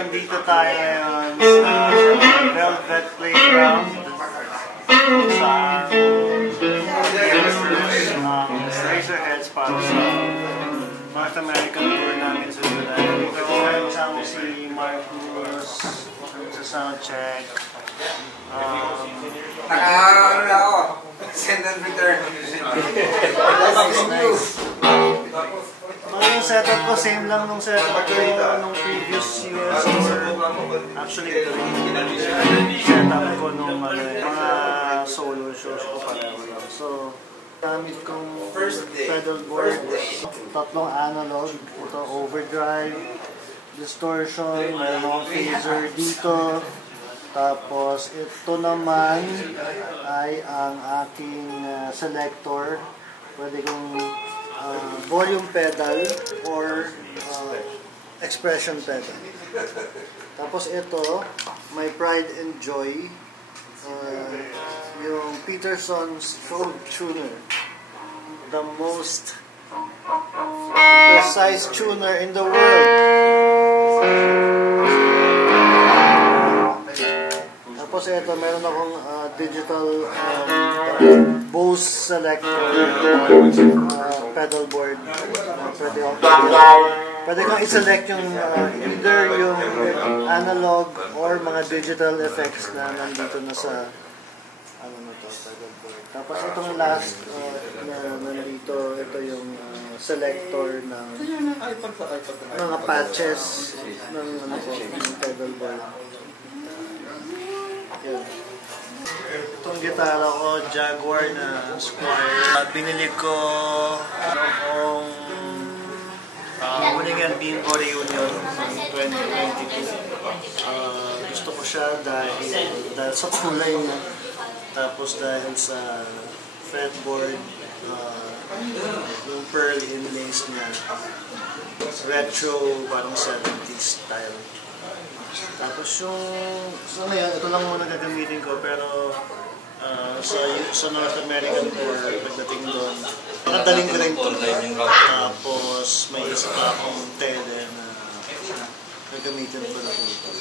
nandito tayo ngayon sa Velvet Playground sa Razorheads para sa North American tour namin sa July. Dito kasama si Mark Cruz sa soundcheck. Nakaano na ako. Send and return. Nice. Yung setup ko, same lang nung setup ko nung previous US tour. Actually, ito yung setup ko nung mga solo shows ko pareho lang. So, gamit kong pedal board, tatlong analog, ito overdrive, distortion, mayroon akong phaser dito. Tapos, ito naman ay ang aking selector. Pwede kong volume pedal or expression pedal. Tapos ito, my pride and joy, yung Peterson's Strobe Tuner. The most precise tuner in the world. Tapos ito, meron akong digital Bose selector pedal board. Pwede kang i-select yung either yung analog or mga digital effects na nandito na sa pedal board. Tapos itong last na nandito, ito yung selector ng mga patches ng pedal board. Yan. Itong gitara ko, Jaguar na Squire. Binili ko noong Hulingan Bimbo Reunion ng 2022. Gusto ko siya dahil sa kulay niya. Tapos dahil sa fretboard, yung pearl inlays niya. Retro, parang 70s style. Tapos yung, so ngayon, ito lang muna gagamitin ko, pero sa North American tour, pagdating doon, nakadaling ko rin ito. Tapos may isa pa akong tele na gagamitin ko na ito.